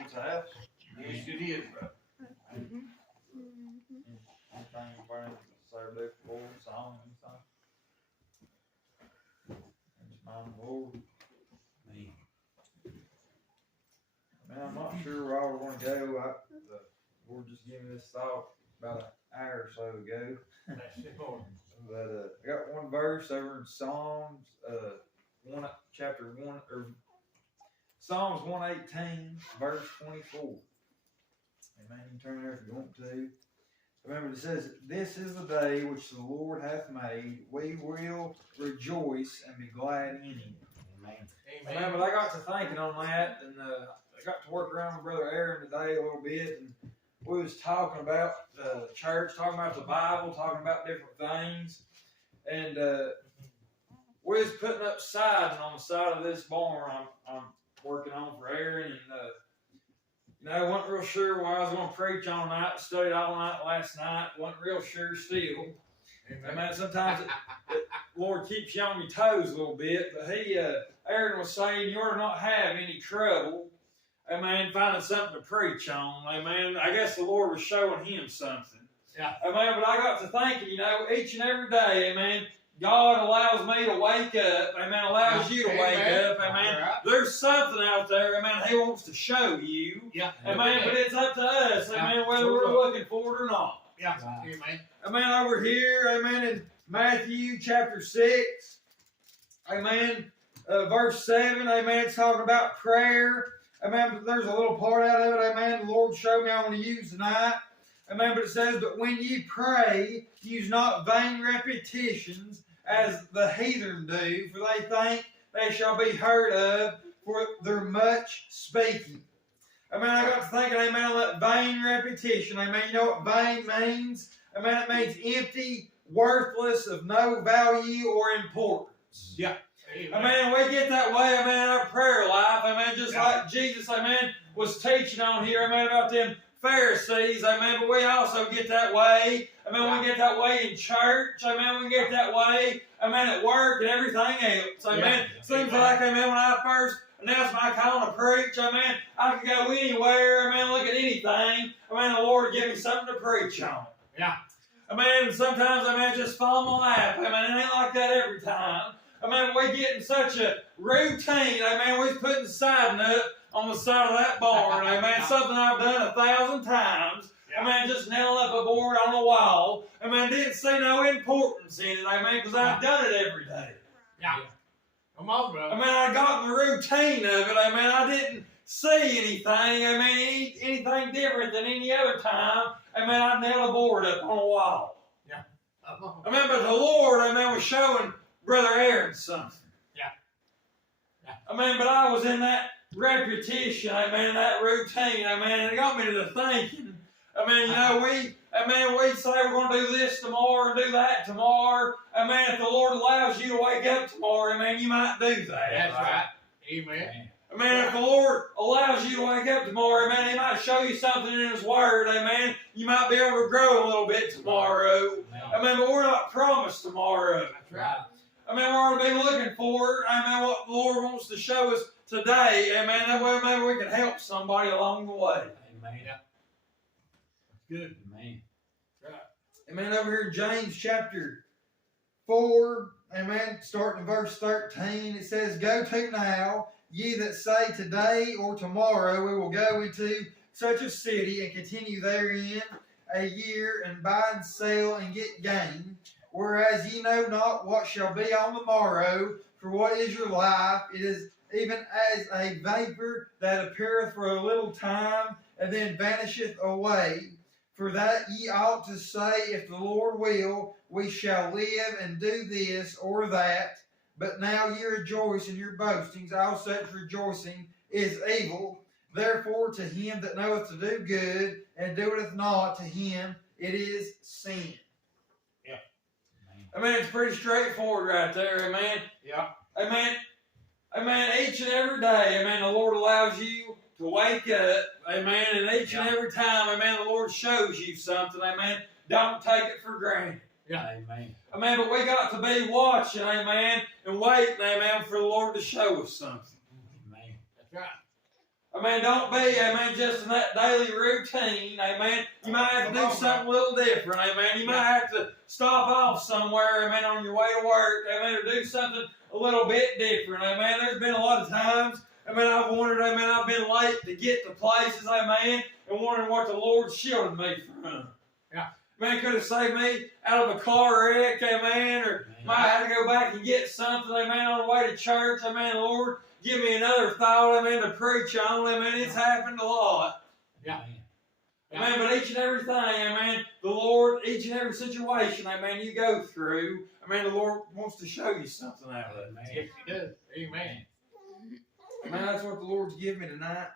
Lord's house. Yes, it is, brother. Anything burning Saturday before song, anything. Just mind the Lord. Man, I'm not sure where I would want to go. The Lord just gave me this thought about an hour or so ago. That's it, Lord. But I got one verse over in Psalms, chapter 1, or Psalms 118, verse 24. Amen. You can turn there if you want to. Remember, it says, "This is the day which the Lord hath made. We will rejoice and be glad in it." Amen. Amen. But I got to thinking on that, and I got to work around with Brother Aaron today a little bit, and we was talking about the church, talking about the Bible, talking about different things, and we was putting up siding on the side of this barn I'm working on for Aaron, and I wasn't real sure what I was going to preach all night. Studied all night last night. Wasn't real sure still. Amen. Sometimes the Lord keeps you on your toes a little bit, but Aaron was saying you ought to not have any trouble, amen, finding something to preach on, amen. I guess the Lord was showing him something. Yeah. Amen, but I got to thinking, each and every day, amen, God allows me to wake up, amen, allows you to wake up, amen. Right. There's something out there, amen, He wants to show you, Yeah. amen, but it's up to us, amen, whether we're looking for it or not. Yeah. Right. Amen. Amen, over here, amen, in Matthew chapter 6, amen, verse 7, amen, it's talking about prayer, amen, but there's a little part out of it, amen, the Lord showed me I want to use tonight, amen, but it says, "But when ye pray, use not vain repetitions, as the heathen do, for they think they shall be heard of for their much speaking." Amen, I got to thinking, amen, on that vain repetition, amen, you know what vain means? Amen, it means empty, worthless, of no value or importance. Yeah. Amen, we get that way, amen, in our prayer life, amen, just like Jesus, amen, was teaching on here, amen, about them Pharisees, amen, but we also get that way, amen, we get that way in church, amen, we get that way, amen, at work and everything else, amen. Seems like, amen, when I first announced my calling to preach, amen, I could go anywhere, amen, look at anything, amen, the Lord give me something to preach on. Yeah. Amen, sometimes, amen, just fall in my lap, amen, it ain't like that every time. Amen, we get in such a routine, amen, we're putting siding up on the side of that barn, amen, something I've done 1,000 times, amen, just nail up a board on the wall, amen, didn't see no importance in it, amen, because I've done it every day. Yeah. Come on, brother. Amen, I got in the routine of it, amen, I didn't see anything, amen, anything different than any other time, amen, I nailed a board up on a wall. Yeah. Amen, but the Lord, amen, was showing Brother Aaron something. Yeah. Amen, but I was in that repetition, amen, that routine, amen, and it got me to the thinking, amen, we say we're going to do this tomorrow and do that tomorrow, amen, if the Lord allows you to wake up tomorrow, amen, you might do that. That's right. Amen. Amen, if the Lord allows you to wake up tomorrow, amen, He might show you something in His Word, amen, you might be able to grow a little bit tomorrow, amen, but we're not promised tomorrow. That's right. Amen, we're going to be looking for, amen, what the Lord wants to show us today, amen, that way maybe we can help somebody along the way. Amen. Yeah. Good. Amen. That's right. Amen, over here in James chapter 4, amen, starting in verse 13, it says, "Go to now, ye that say today or tomorrow we will go into such a city and continue therein a year and buy and sell and get gain, whereas ye know not what shall be on the morrow, for what is your life? It is even as a vapor that appeareth for a little time and then vanisheth away. For that ye ought to say, if the Lord will, we shall live and do this or that. But now ye rejoice in your boastings, all such rejoicing is evil. Therefore to him that knoweth to do good, and doeth not, to him it is sin." Yeah. Amen, it's pretty straightforward right there, amen. Yeah. Amen. Amen, each and every day, amen, the Lord allows you to wake up, amen, and each and every time, amen, the Lord shows you something, amen, don't take it for granted. Yeah. Amen. Amen, but we got to be watching, amen, and waiting, amen, for the Lord to show us something. Amen. That's right. Amen. Don't be, amen, just in that daily routine. Amen. You might have to do something a little different. Amen. You might have to stop off somewhere, amen, on your way to work. Amen. Or do something a little bit different. Amen. There's been a lot of times, amen, I've wondered, amen, I've been late to get to places, amen, and wondering what the Lord shielded me from. Yeah. Man, could have saved me out of a car wreck, amen, or might have to go back and get something, amen, on the way to church, amen, Lord. Give me another thought, amen, to preach on, amen. It's happened a lot. Yeah. Amen, but each and everything, amen, the Lord, each and every situation, amen, you go through, amen, the Lord wants to show you something out of it. Yes, he does. Amen. Amen, that's what the Lord's given me tonight.